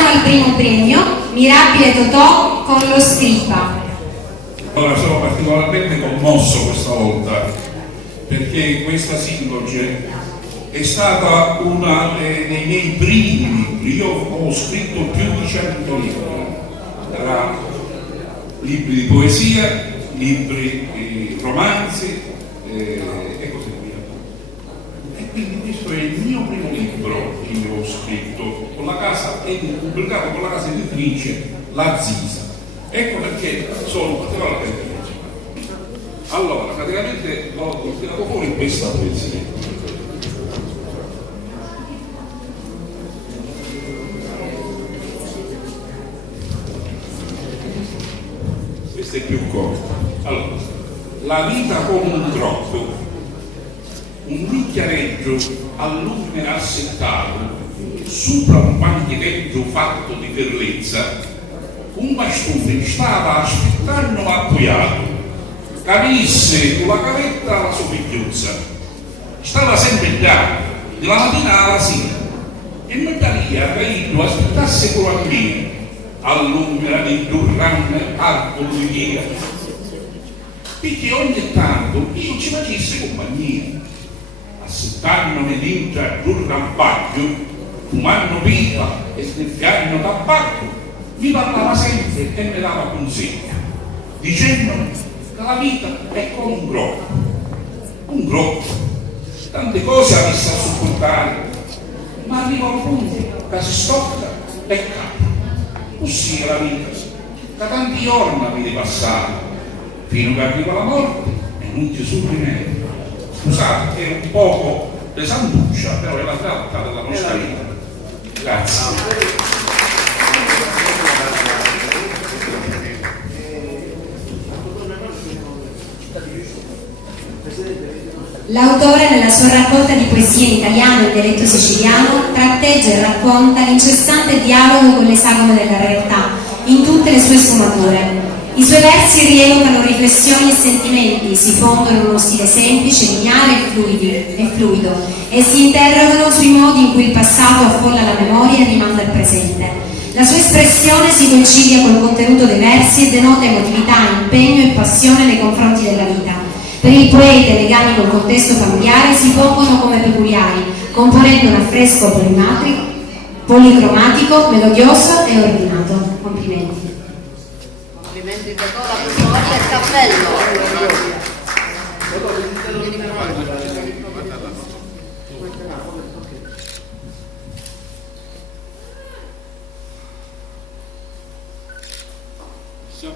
Passiamo al primo premio, Mirabile Totò con lo Strippa. Allora, sono particolarmente commosso questa volta perché questa sindoce è stata una dei miei primi libri. Io ho scritto più di 100 libri, tra libri di poesia, libri di romanzi e così via. E quindi questo è il mio primo libro che io ho scritto con la casa, pubblicato con la casa editrice La Zisa. Ecco perché sono particolarmente emozionato. Allora, praticamente ho tirato fuori questa poesia. Questa è più corta. Allora, la vita come un troppo, un bicchiareggio all'umile assettato, sopra un banchereggio fatto di bellezza, un bastone stava aspettando appoggiato, capisse con la cavetta la sua figliuzza. Stava sempre là, dalla mattina alla sera, e non daria che io aspettasse con la mia, all'ombra di durrame arco di via. Perché ogni tanto io ci facesse compagnia, assettandomi dentro a durrampaggio, fumando pipa e sniffiando tabacco. Mi parlava sempre e mi dava consigli, dicendomi che la vita è come un groppo, tante cose avesse a sopportare, ma arriva al punto che si stocca e cade. Così è la vita, da tanti giorni avete passato, fino che arriva la morte e non ci sono rimedio. Scusate, è un poco pesantuccia, però è la tratta della nostra vita. Grazie. L'autore, nella sua raccolta di poesie in italiano e dialetto siciliano, tratteggia e racconta l'incessante dialogo con le sagome della realtà, in tutte le sue sfumature. I suoi versi rievocano riflessioni e sentimenti, si fondono in uno stile semplice, lineare e fluido, e si interrogano sui modi in cui il passato affolla la memoria e rimanda al presente. La sua espressione si concilia col contenuto dei versi e denota emotività, impegno e passione nei confronti della vita. Per il poeta i legami col contesto familiare si pongono come peculiari, componendo un affresco policromatico, melodioso e ordinato. Complimenti. Complimenti per la professoria e cappello. Siamo